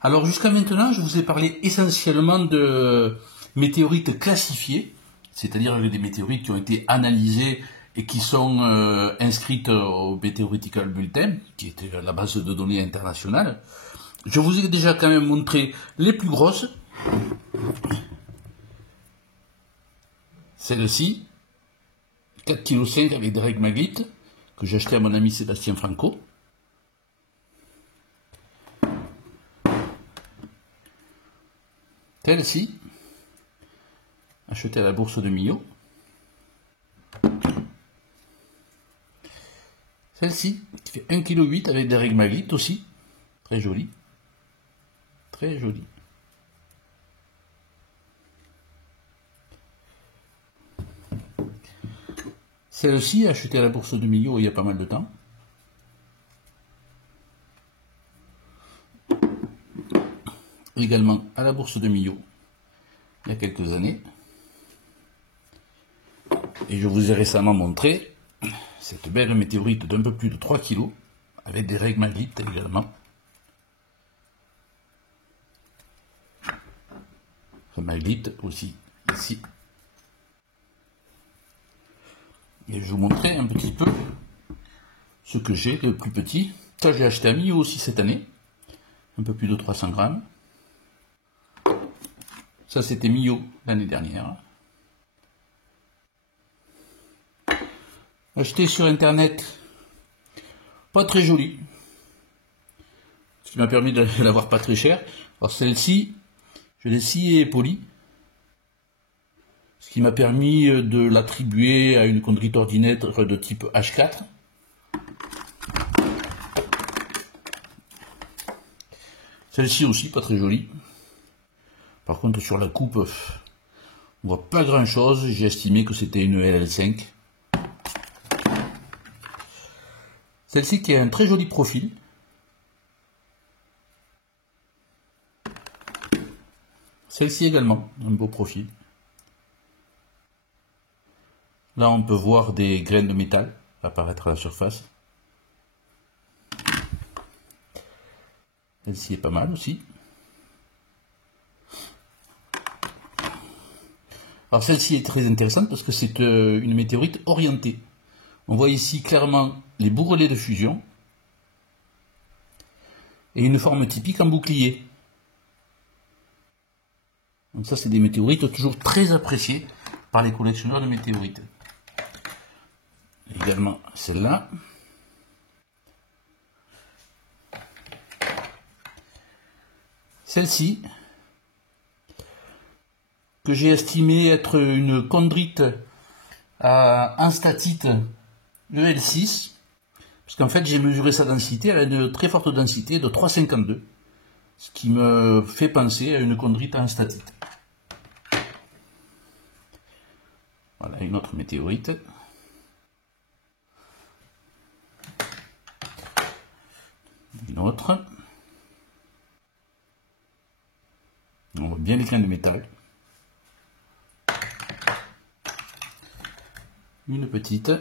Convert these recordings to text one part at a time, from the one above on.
Alors jusqu'à maintenant, je vous ai parlé essentiellement de météorites classifiées, c'est-à-dire des météorites qui ont été analysées et qui sont inscrites au Meteoritical Bulletin, qui était la base de données internationale. Je vous ai déjà quand même montré les plus grosses. Celle-ci, 4,5 kg avec des règles Magritte, que j'ai acheté à mon ami Sébastien Franco. Celle-ci, achetée à la bourse de Millau. Celle-ci, qui fait 1,8 kg avec des règles Magritte aussi. Très jolie. Très jolie. Celle-ci, achetée à la bourse de Millau il y a pas mal de temps. Également à la bourse de Millau il y a quelques années. Et je vous ai récemment montré cette belle météorite d'un peu plus de 3 kg avec des règles Magritte également. Magritte aussi ici. Et je vous montrer un petit peu ce que j'ai, le plus petit. Ça, je l'ai acheté à Millau aussi cette année. Un peu plus de 300 grammes. Ça, c'était Millau l'année dernière. Acheté sur Internet. Pas très joli. Ce qui m'a permis de l'avoir pas très cher. Alors celle-ci, je l'ai sciée et polie. Ce qui m'a permis de l'attribuer à une chondrite ordinaire de type H4. Celle-ci aussi, pas très jolie. Par contre, sur la coupe, on voit pas grand chose. J'ai estimé que c'était une LL5. Celle-ci qui a un très joli profil. Celle-ci également, un beau profil. Là, on peut voir des graines de métal apparaître à la surface. Celle-ci est pas mal aussi. Alors celle-ci est très intéressante parce que c'est une météorite orientée. On voit ici clairement les bourrelets de fusion et une forme typique en bouclier. Donc ça, c'est des météorites toujours très appréciées par les collectionneurs de météorites. Également celle-là. Celle-ci, que j'ai estimé être une chondrite à enstatite EL6, parce qu'en fait j'ai mesuré sa densité, elle a une très forte densité de 3,52, ce qui me fait penser à une chondrite à enstatite. Voilà une autre météorite. Une autre. On voit bien les grains de métal. Une petite.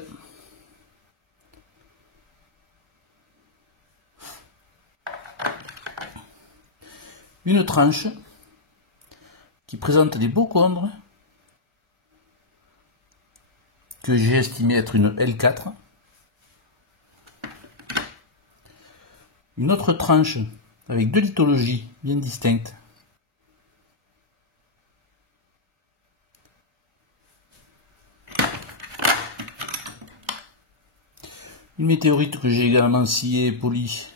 Une tranche qui présente des beaux chondres que j'ai estimé être une L4. Une autre tranche avec deux lithologies bien distinctes. Une météorite que j'ai également sciée et polie,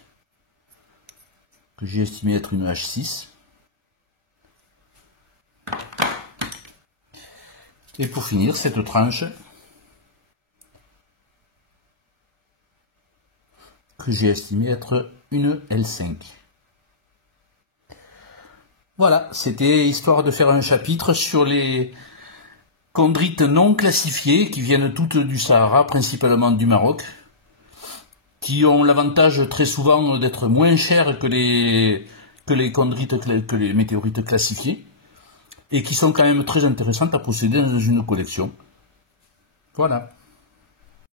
que j'ai estimé être une H6. Et pour finir, cette tranche que j'ai estimé être une L5. Voilà, c'était histoire de faire un chapitre sur les chondrites non classifiées qui viennent toutes du Sahara, principalement du Maroc, qui ont l'avantage très souvent d'être moins chères que les chondrites, que les météorites classifiées, et qui sont quand même très intéressantes à posséder dans une collection. Voilà.